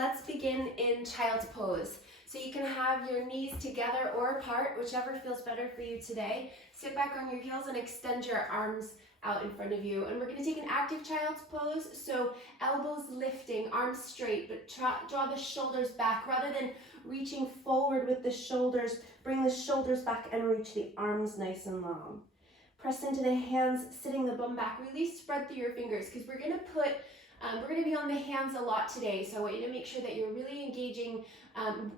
let's begin in child's pose. So you can have your knees together or apart, whichever feels better for you today. Sit back on your heels and extend your arms out in front of you. And we're going to take an active child's pose. So elbows lifting, arms straight, but draw the shoulders back. Rather than reaching forward with the shoulders, bring the shoulders back and reach the arms nice and long. Press into the hands, sitting the bum back. Really spread through your fingers because we're going to be on the hands a lot today. So I want you to make sure that you're really engaging,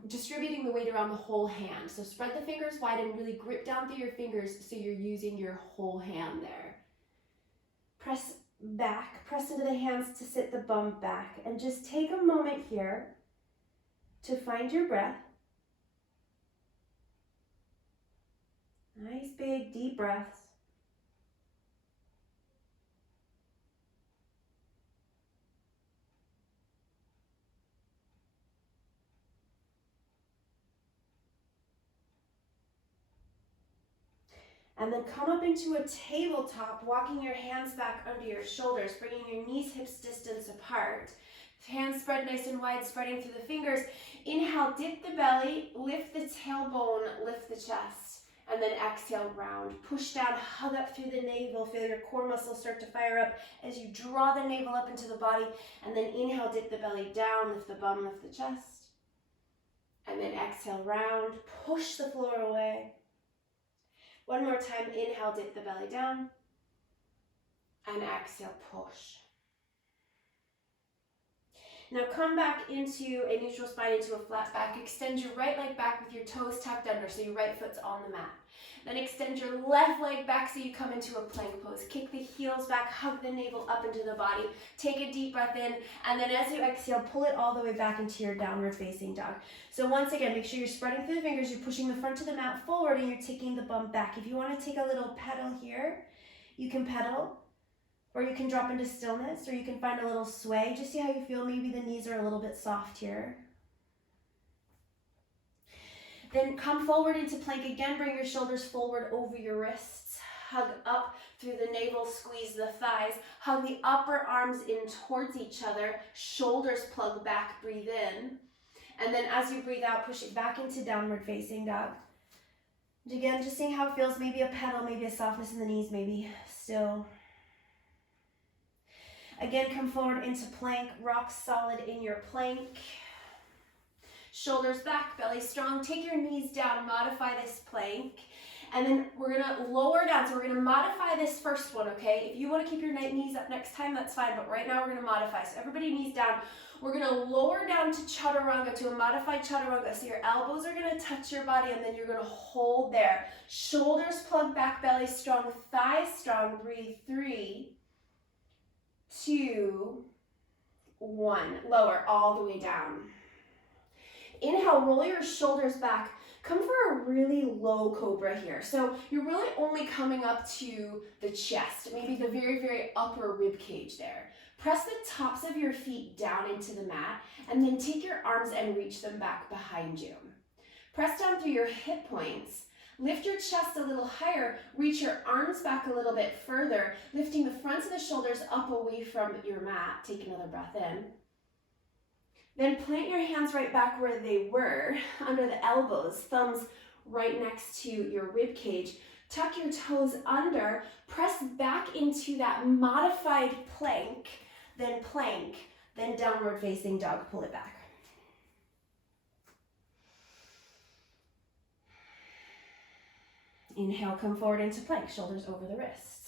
distributing the weight around the whole hand. So spread the fingers wide and really grip down through your fingers so you're using your whole hand there. Press back, press into the hands to sit the bum back. And just take a moment here to find your breath. Nice big deep breaths. And then come up into a tabletop, walking your hands back under your shoulders, bringing your knees, hips distance apart. Hands spread nice and wide, spreading through the fingers. Inhale, dip the belly, lift the tailbone, lift the chest. And then exhale, round. Push down, hug up through the navel. Feel your core muscles start to fire up as you draw the navel up into the body. And then inhale, dip the belly down, lift the bum, lift the chest. And then exhale, round. Push the floor away. One more time, inhale, dip the belly down, and exhale, push. Now come back into a neutral spine, into a flat back. Extend your right leg back with your toes tucked under, so your right foot's on the mat. Then extend your left leg back so you come into a plank pose. Kick the heels back, hug the navel up into the body. Take a deep breath in, and then as you exhale, pull it all the way back into your downward facing dog. So once again, make sure you're spreading through the fingers, you're pushing the front of the mat forward, and you're taking the bum back. If you want to take a little pedal here, you can pedal, or you can drop into stillness, or you can find a little sway. Just see how you feel. Maybe the knees are a little bit soft here. Then come forward into plank again. Bring your shoulders forward over your wrists. Hug up through the navel, squeeze the thighs. Hug the upper arms in towards each other. Shoulders plug back, breathe in. And then as you breathe out, push it back into downward facing dog. And again, just seeing how it feels. Maybe a pedal, maybe a softness in the knees, maybe still. Again, come forward into plank, rock solid in your plank. Shoulders back, belly strong. Take your knees down, modify this plank. And then we're gonna lower down. So we're gonna modify this first one, okay? If you wanna keep your knees up next time, that's fine, but right now we're gonna modify. So everybody knees down. We're gonna lower down to chaturanga, to a modified chaturanga. So your elbows are gonna touch your body and then you're gonna hold there. Shoulders plug back, belly strong, thighs strong. Breathe, 3, 2, 1. Lower all the way down. Inhale, roll your shoulders back. Come for a really low cobra here. So you're really only coming up to the chest, maybe the very, very upper rib cage there. Press the tops of your feet down into the mat and then take your arms and reach them back behind you. Press down through your hip points. Lift your chest a little higher. Reach your arms back a little bit further, lifting the fronts of the shoulders up away from your mat. Take another breath in. Then plant your hands right back where they were, under the elbows, thumbs right next to your rib cage. Tuck your toes under, press back into that modified plank, then downward facing dog, pull it back. Inhale, come forward into plank, shoulders over the wrists.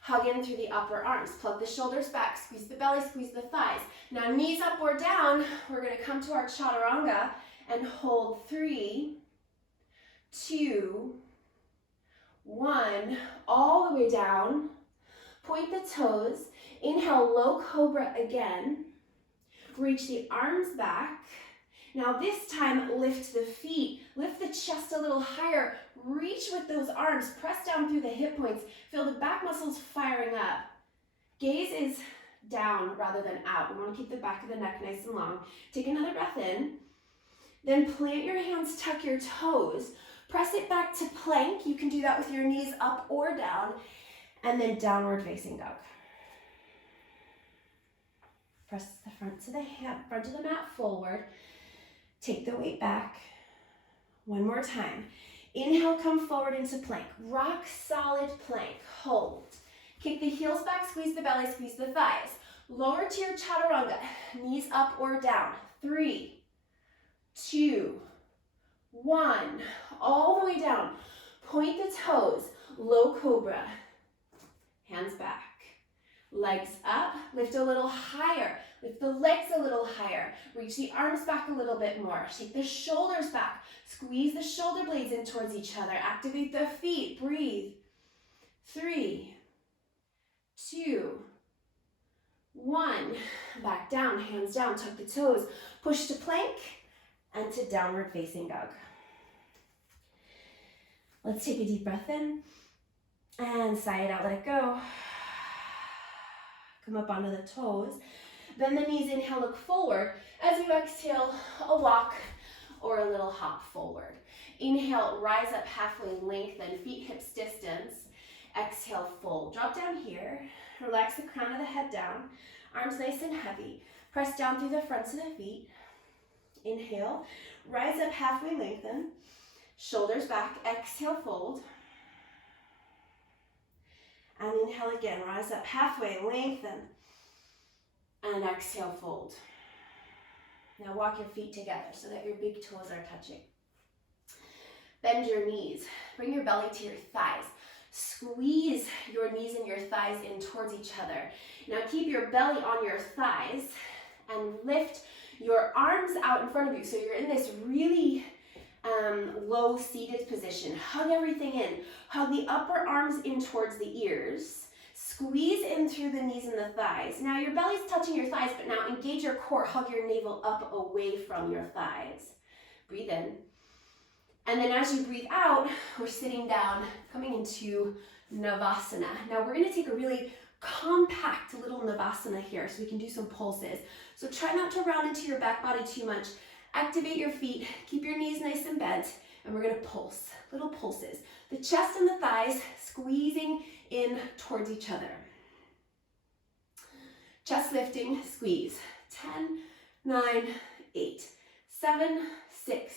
Hug in through the upper arms, plug the shoulders back, squeeze the belly, squeeze the thighs. Now knees up or down, we're gonna come to our chaturanga and hold 3, 2, 1, all the way down. Point the toes, inhale, low cobra again. Reach the arms back. Now this time, lift the feet, lift the chest a little higher, reach with those arms, press down through the hip points, feel the back muscles firing up. Gaze is down rather than out. We want to keep the back of the neck nice and long. Take another breath in, then plant your hands, tuck your toes, press it back to plank. You can do that with your knees up or down, and then downward facing dog. Press the front of the mat forward. Take the weight back. One more time. Inhale, come forward into plank. Rock solid plank. Hold. Kick the heels back, squeeze the belly, squeeze the thighs. Lower to your chaturanga. Knees up or down. 3, 2, 1. All the way down. Point the toes. Low cobra. Hands back. Legs up. Lift a little higher. Lift the legs a little higher. Reach the arms back a little bit more. Take the shoulders back. Squeeze the shoulder blades in towards each other. Activate the feet. Breathe. 3, 2, 1. Back down. Hands down. Tuck the toes. Push to plank and to downward facing dog. Let's take a deep breath in and sigh it out. Let it go. Come up onto the toes. Bend the knees, inhale, look forward. As you exhale, a walk or a little hop forward. Inhale, rise up halfway, lengthen, feet hips distance. Exhale, fold. Drop down here. Relax the crown of the head down. Arms nice and heavy. Press down through the fronts of the feet. Inhale, rise up halfway, lengthen. Shoulders back, exhale, fold. And inhale again, rise up halfway, lengthen. And exhale, fold. Now walk your feet together so that your big toes are touching. Bend your knees. Bring your belly to your thighs. Squeeze your knees and your thighs in towards each other. Now keep your belly on your thighs and lift your arms out in front of you. So you're in this really low seated position. Hug everything in. Hug the upper arms in towards the ears. Squeeze in through the knees and the thighs. Now your belly's touching your thighs, but now engage your core. Hug your navel up away from your thighs. Breathe in. And then as you breathe out, we're sitting down, coming into Navasana. Now we're gonna take a really compact little Navasana here so we can do some pulses. So try not to round into your back body too much. Activate your feet, keep your knees nice and bent, and we're gonna pulse, little pulses. The chest and the thighs squeezing in towards each other. Chest lifting, squeeze. 10, 9, 8, 7, 6,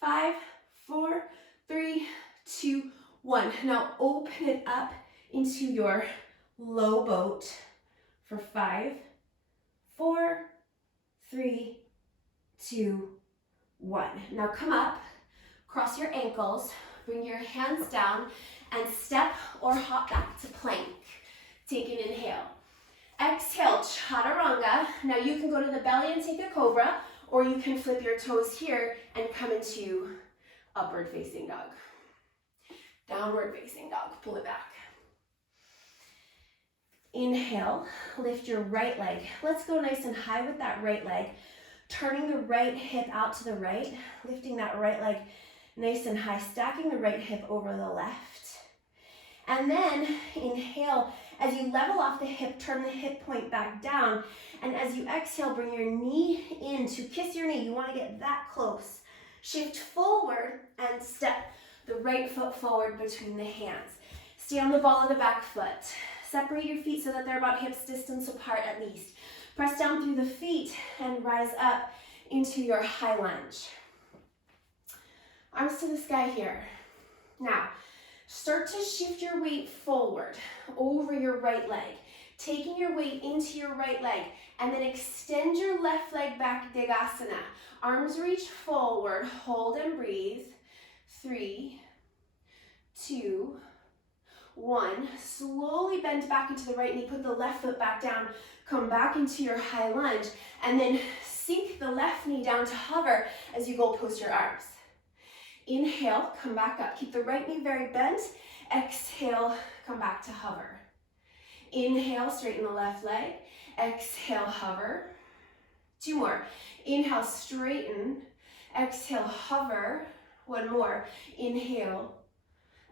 5, 4, 3, 2, 1. Now open it up into your low boat for 5, 4, 3, 2, 1. Now come up, cross your ankles, bring your hands down, and step or hop back to plank. Take an inhale. Exhale, chaturanga. Now you can go to the belly and take a cobra, or you can flip your toes here and come into upward facing dog. Downward facing dog, pull it back. Inhale, lift your right leg. Let's go nice and high with that right leg. Turning the right hip out to the right, lifting that right leg nice and high, stacking the right hip over the left. And then inhale, as you level off the hip, turn the hip point back down. And as you exhale, bring your knee in to kiss your knee. You want to get that close. Shift forward and step the right foot forward between the hands. Stay on the ball of the back foot. Separate your feet so that they're about hips distance apart at least. Press down through the feet and rise up into your high lunge. Arms to the sky here. Now, start to shift your weight forward over your right leg, taking your weight into your right leg, and then extend your left leg back, Degasana. Arms reach forward, hold and breathe. 3, 2, 1. Slowly bend back into the right knee, put the left foot back down, come back into your high lunge, and then sink the left knee down to hover as you go post your arms. Inhale, come back up. Keep the right knee very bent. Exhale, come back to hover. Inhale, straighten the left leg. Exhale, hover. 2 more. Inhale, straighten. Exhale, hover. 1 more. Inhale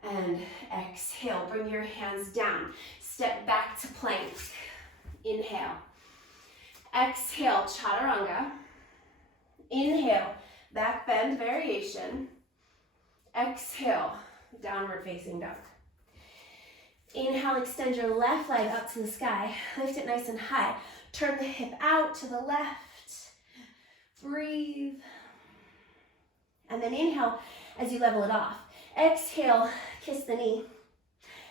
and exhale. Bring your hands down. Step back to plank. Inhale. Exhale, chaturanga. Inhale, back bend variation. Exhale, downward facing dog. Inhale, extend your left leg up to the sky. Lift it nice and high. Turn the hip out to the left. Breathe. And then inhale as you level it off. Exhale, kiss the knee.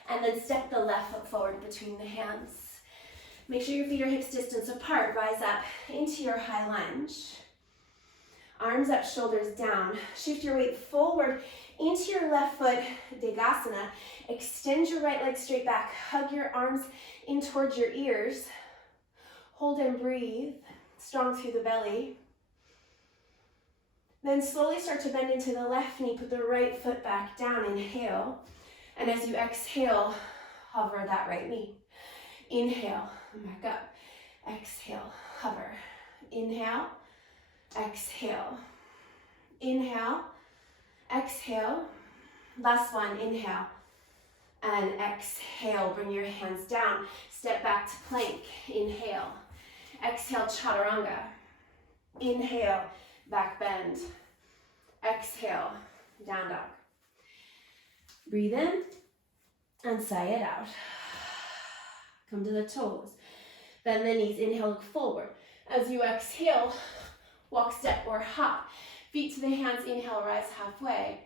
And then step the left foot forward between the hands. Make sure your feet are hips distance apart. Rise up into your high lunge. Arms up, shoulders down. Shift your weight forward into your left foot, Degasana. Extend your right leg straight back. Hug your arms in towards your ears. Hold and breathe. Strong through the belly. Then slowly start to bend into the left knee. Put the right foot back down. Inhale. And as you exhale, hover that right knee. Inhale, and back up. Exhale, hover. Inhale, exhale. Inhale, exhale. Last one, inhale. And exhale, bring your hands down. Step back to plank. Inhale. Exhale, chaturanga. Inhale, back bend. Exhale, down dog. Breathe in and sigh it out. Come to the toes. Bend the knees. Inhale, look forward. As you exhale, walk, step, or hop. Feet to the hands. Inhale, rise halfway.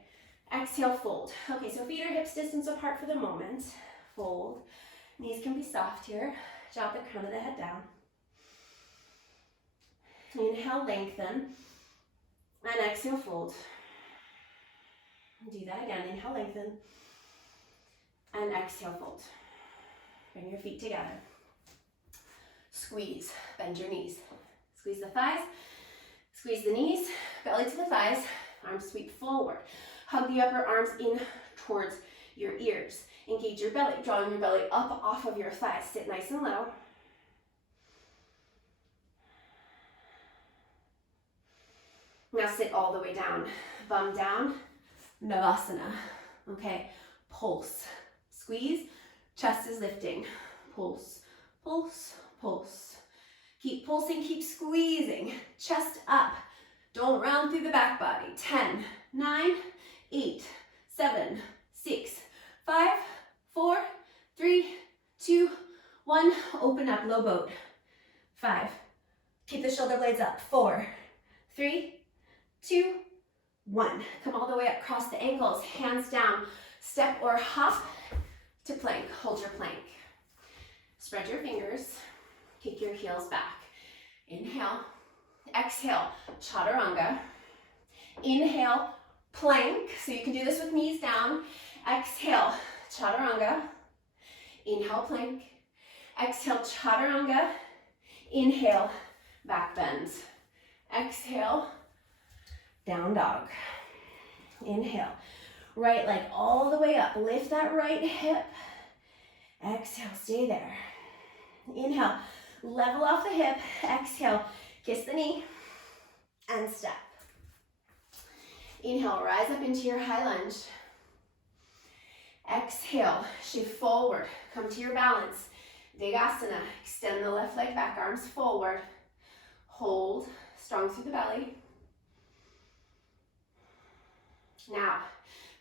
Exhale, fold. Okay, so feet are hips distance apart for the moment. Fold. Knees can be soft here. Drop the crown of the head down. Inhale, lengthen. And exhale, fold. Do that again. Inhale, lengthen. And exhale, fold. Bring your feet together. Squeeze. Bend your knees. Squeeze the thighs. Squeeze the knees. Belly to the thighs. Arms sweep forward. Hug the upper arms in towards your ears. Engage your belly. Drawing your belly up off of your thighs. Sit nice and low. Now sit all the way down. Bum down. Navasana. Okay. Pulse. Squeeze. Chest is lifting. Pulse. Pulse. Pulse. Keep pulsing. Keep squeezing. Chest up. Don't round through the back body. 10, 9, 8, 7, 6, 5, 4, 3, 2, 1. Open up. Low boat. 5. Keep the shoulder blades up. 4, 3, 2, 1. Come all the way up, cross the ankles, hands down, step or hop to plank. Hold your plank. Spread your fingers, kick your heels back. Inhale, exhale, chaturanga. Inhale, plank. So you can do this with knees down. Exhale, chaturanga. Inhale, plank. Exhale, chaturanga. Inhale, back bend. Exhale, down dog. Inhale. Right leg all the way up. Lift that right hip. Exhale, stay there. Inhale, level off the hip. Exhale, kiss the knee and step. Inhale, rise up into your high lunge. Exhale, shift forward. Come to your balance. Degasana. Extend the left leg back, arms forward. Hold, strong through the belly. Now,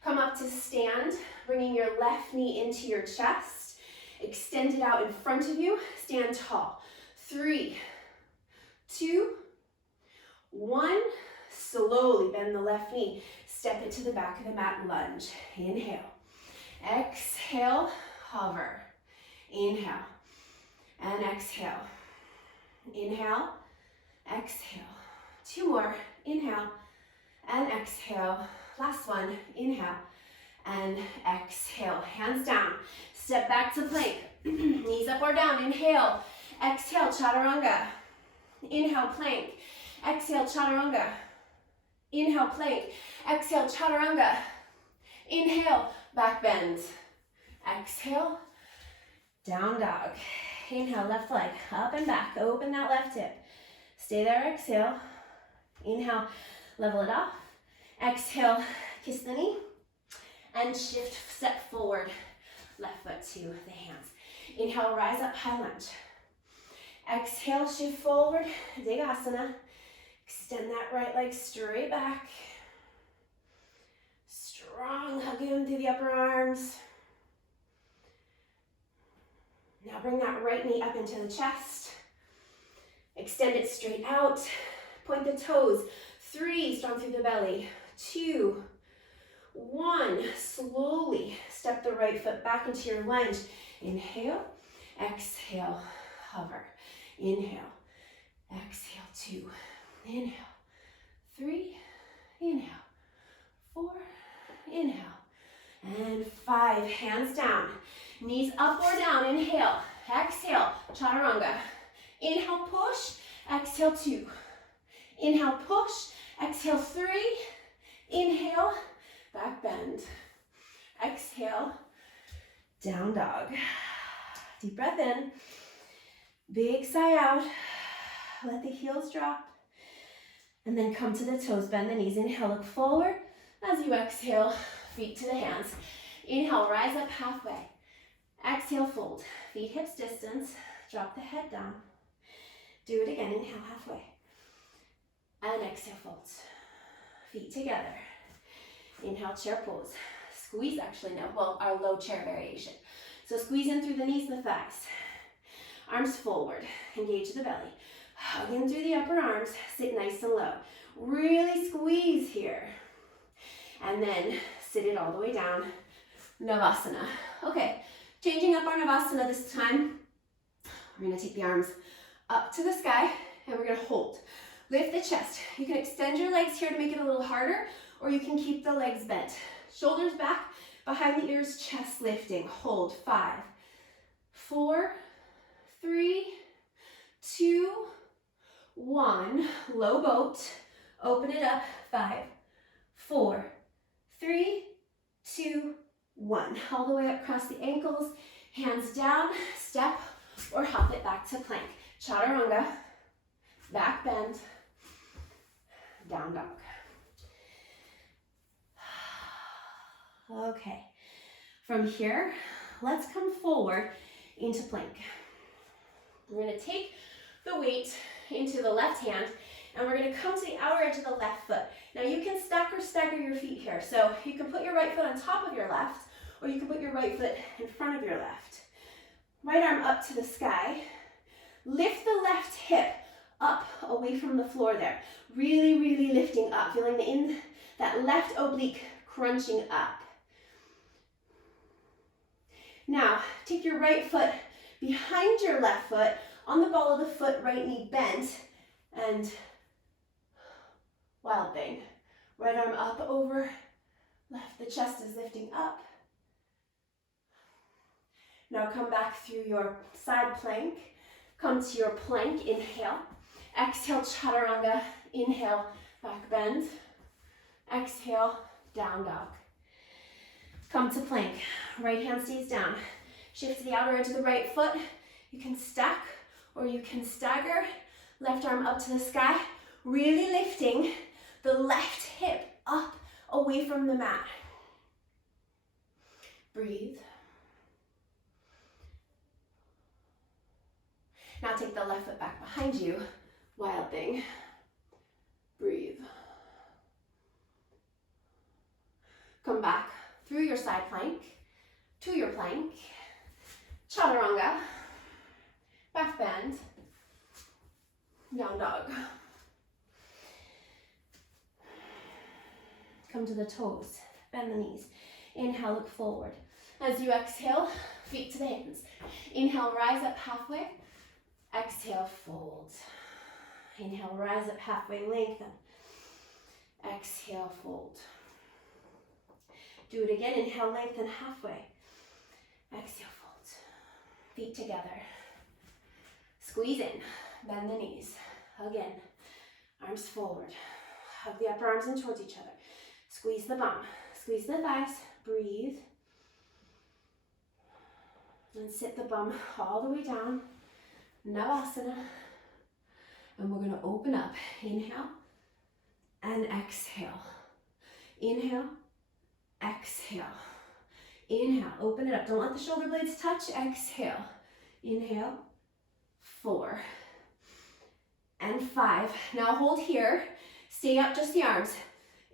come up to stand, bringing your left knee into your chest. Extend it out in front of you. Stand tall. 3, 2, 1. Slowly bend the left knee. Step it to the back of the mat, lunge. Inhale. Exhale, hover. Inhale. And exhale. Inhale. Exhale. 2 more. Inhale. And exhale. Last one. Inhale. And exhale. Hands down. Step back to plank. Knees up or down. Inhale. Exhale, chaturanga. Inhale, plank. Exhale, chaturanga. Inhale, plank. Exhale, chaturanga. Inhale, back bend. Exhale, down dog. Inhale, left leg up and back. Open that left hip. Stay there, exhale. Inhale, level it off. Exhale, kiss the knee. And shift, step forward. Left foot to the hands. Inhale, rise up, high lunge. Exhale, shift forward, Degasana. Extend that right leg straight back. Strong, hug into the upper arms. Now bring that right knee up into the chest. Extend it straight out. Point the toes. 3, strong through the belly. 2, 1. Slowly step the right foot back into your lunge. Inhale, exhale, hover. Inhale, exhale, 2. Inhale, 3. Inhale, 4. Inhale, and 5. Hands down. Knees up or down. Inhale, exhale, chaturanga. Inhale, push. Exhale, 2. Inhale, push. Exhale, 3. Inhale, back bend. Exhale, down dog. Deep breath in. Big sigh out. Let the heels drop. And then come to the toes. Bend the knees. Inhale, look forward. As you exhale, feet to the hands. Inhale, rise up halfway. Exhale, fold. Feet hips distance. Drop the head down. Do it again. Inhale, halfway. And exhale, fold. Feet together. Inhale, chair pose. Squeeze actually now. Well, our low chair variation. So squeeze in through the knees and the thighs. Arms forward. Engage the belly. Hug in through the upper arms. Sit nice and low. Really squeeze here. And then sit it all the way down. Navasana. Okay, changing up our Navasana this time. We're gonna take the arms up to the sky and we're gonna hold. Lift the chest. You can extend your legs here to make it a little harder, or you can keep the legs bent. Shoulders back, behind the ears, chest lifting. Hold. 5, 4, 3, 2, 1. Low boat. Open it up. 5, 4, 3, 2, 1. All the way up across the ankles. Hands down. Step or hop it back to plank. Chaturanga. Back bend. Down dog. Okay. From here, let's come forward into plank. We're going to take the weight into the left hand, and we're going to come to the outer edge of the left foot. Now you can stack or stagger your feet here. So you can put your right foot on top of your left, or you can put your right foot in front of your left. Right arm up to the sky. Lift the left hip up away from the floor there. Really, really lifting up, feeling that left oblique crunching up. Now, take your right foot behind your left foot, on the ball of the foot, right knee bent, and wild thing. Right arm up over left, the chest is lifting up. Now come back through your side plank. Come to your plank, inhale. Exhale, chaturanga. Inhale, back bend. Exhale, down dog. Come to plank. Right hand stays down. Shift to the outer edge of the right foot. You can stack or you can stagger. Left arm up to the sky. Really lifting the left hip up away from the mat. Breathe. Now take the left foot back behind you. Wild thing. Breathe. Come back through your side plank to your plank. Chaturanga. Back bend. Down dog. Come to the toes. Bend the knees. Inhale, look forward. As you exhale, feet to the hands. Inhale, rise up halfway. Exhale, fold. Inhale, rise up halfway, lengthen. Exhale, fold. Do it again. Inhale, lengthen halfway. Exhale, fold. Feet together. Squeeze in. Bend the knees. Again. Arms forward. Hug the upper arms in towards each other. Squeeze the bum. Squeeze the thighs. Breathe. And sit the bum all the way down. Navasana. And we're going to open up. Inhale and exhale. Inhale, exhale. Inhale, open it up. Don't let the shoulder blades touch. Exhale. Inhale, 4 and 5. Now hold here. Stay up, just the arms.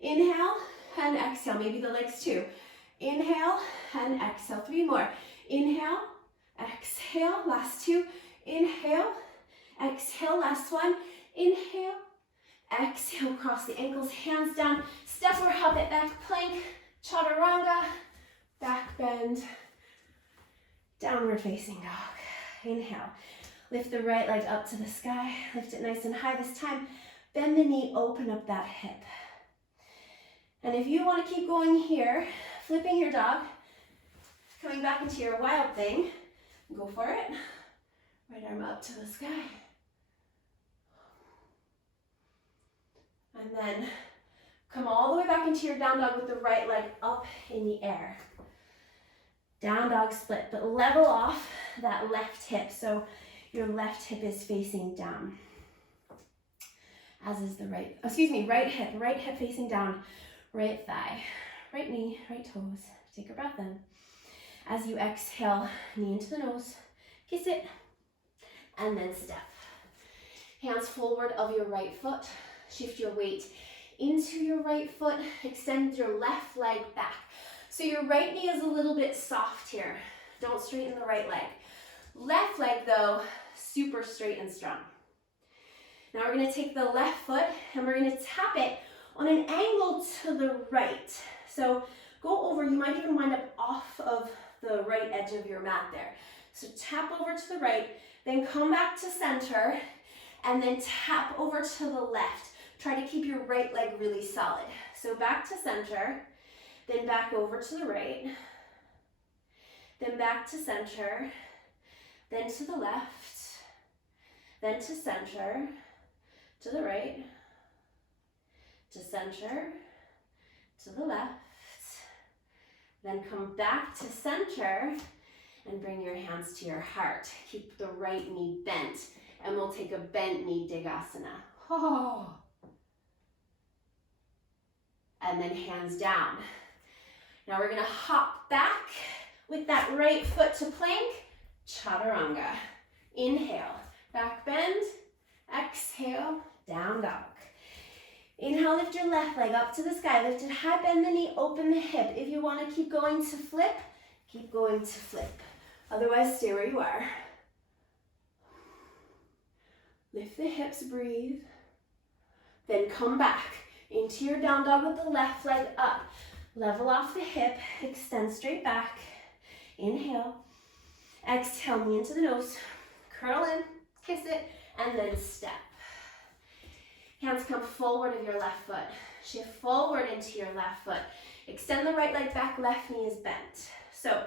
Inhale and exhale. Maybe the legs too. Inhale and exhale. 3 more. Inhale, exhale. Last 2. Inhale, Exhale, last one. Inhale. Exhale, cross the ankles, hands down. Step or hop it back, plank, chaturanga, back bend, downward facing dog. Inhale. Lift the right leg up to the sky. Lift it nice and high this time. Bend the knee, open up that hip. And if you want to keep going here, flipping your dog, coming back into your wild thing, go for it. Right arm up to the sky. And then come all the way back into your down dog with the right leg up in the air. Down dog split, but level off that left hip. So your left hip is facing down. As is the right hip facing down, right thigh, right knee, right toes. Take a breath in. As you exhale, knee into the nose, kiss it, and then step. Hands forward of your right foot. Shift your weight into your right foot. Extend your left leg back. So your right knee is a little bit soft here. Don't straighten the right leg. Left leg though, super straight and strong. Now we're gonna take the left foot and we're gonna tap it on an angle to the right. So go over, you might even wind up off of the right edge of your mat there. So tap over to the right, then come back to center, and then tap over to the left. Try to keep your right leg really solid. So back to center, then back over to the right, then back to center, then to the left, then to center, to the right, to center, to the left, then come back to center and bring your hands to your heart. Keep the right knee bent, and we'll take a bent knee Digasana. Oh. And then hands down. Now we're gonna hop back with that right foot to plank, chaturanga. Inhale, back bend, exhale, down dog. Inhale, lift your left leg up to the sky, lift it high, bend the knee, open the hip. If you wanna keep going to flip, keep going to flip. Otherwise, stay where you are. Lift the hips, breathe. Then come back into your down dog with the left leg up. Level off the hip, extend straight back. Inhale. Exhale, knee into the nose. Curl in, kiss it, and then step. Hands come forward of your left foot. Shift forward into your left foot. Extend the right leg back, left knee is bent. So,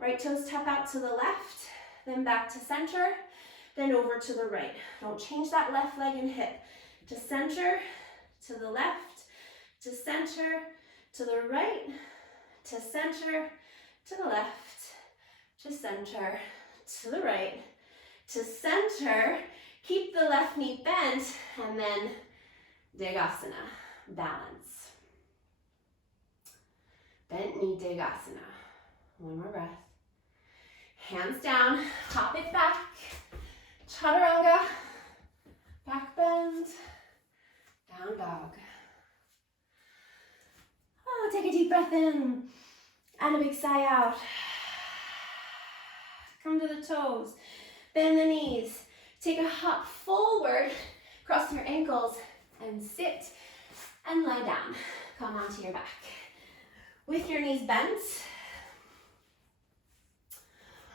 right toes tap out to the left, then back to center, then over to the right. Don't change that left leg and hip. To center, to the left, to center, to the right, to center, to the left, to center, to the right, to center. Keep the left knee bent, and then Digasana, balance. Bent knee Digasana. One more breath. Hands down, hop it back. Chaturanga, back bend, down dog. Oh, take a deep breath in and a big sigh out. Come to the toes, bend the knees. Take a hop forward, cross your ankles, and sit and lie down. Come onto your back. With your knees bent,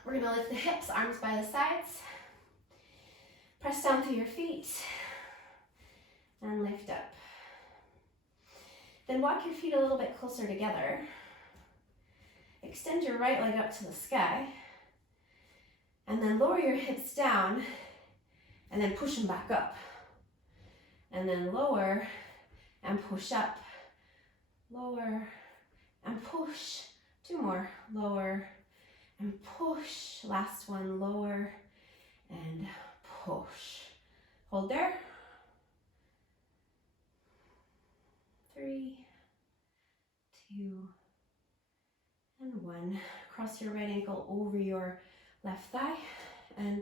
we're gonna lift the hips, arms by the sides. Press down through your feet and lift up. Then walk your feet a little bit closer together. Extend your right leg up to the sky. And then lower your hips down and then push them back up. And then lower and push up. Lower and push. Two more. Lower and push. Last one, lower and push. Hold there. 3, 2, and 1. Cross your right ankle over your left thigh and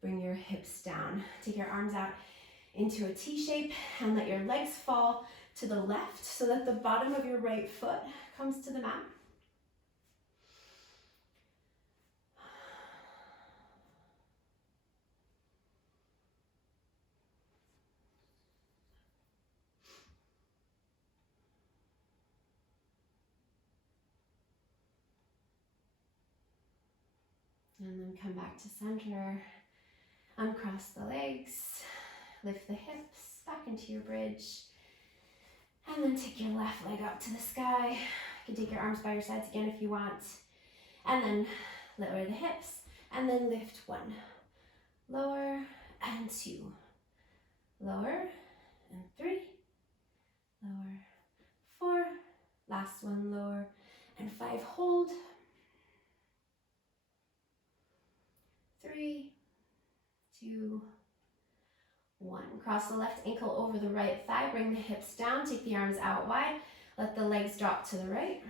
bring your hips down. Take your arms out into a T shape and let your legs fall to the left so that the bottom of your right foot comes to the mat. And then come back to center. Uncross the legs. Lift the hips back into your bridge. And then take your left leg up to the sky. You can take your arms by your sides again if you want. And then lower the hips. And then lift 1. Lower and 2. Lower and 3. Lower, 4. Last one, lower and 5. Hold. 3, 2, 1. Cross the left ankle over the right thigh. Bring the hips down. Take the arms out wide. Let the legs drop to the right.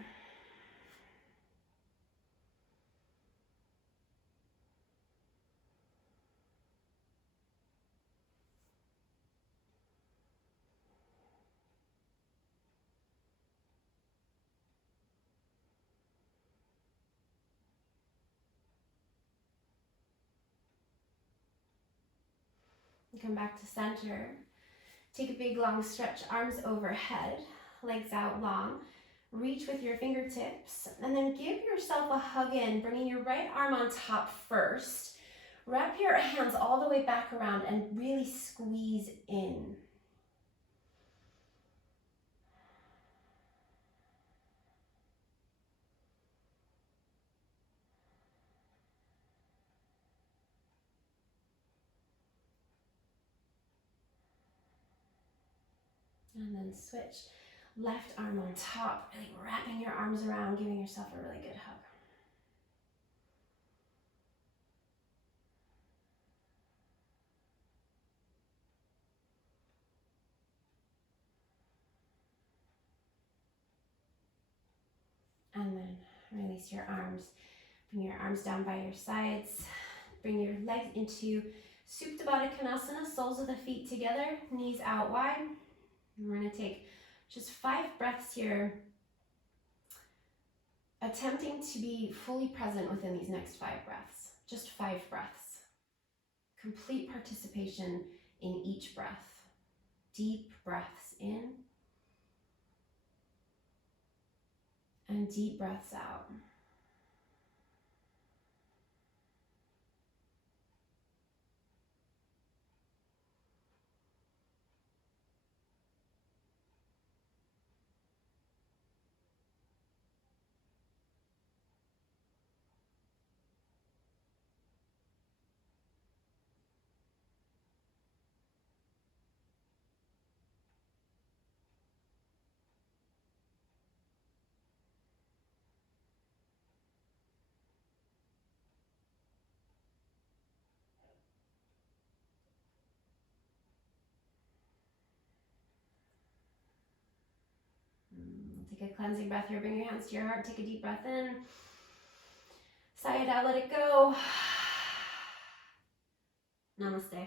Come back to center. Take a big long stretch, arms overhead, legs out long. Reach with your fingertips and then give yourself a hug in, bringing your right arm on top first. Wrap your hands all the way back around and really squeeze in. And then switch. Left arm on top, really wrapping your arms around, giving yourself a really good hug. And then release your arms. Bring your arms down by your sides. Bring your legs into Supta Baddha Konasana, soles of the feet together, knees out wide. And we're going to take just 5 breaths here, attempting to be fully present within these next 5 breaths. Just 5 breaths. Complete participation in each breath. Deep breaths in and deep breaths out. Take a cleansing breath here. Bring your hands to your heart. Take a deep breath in. Sigh it out. Let it go. Namaste.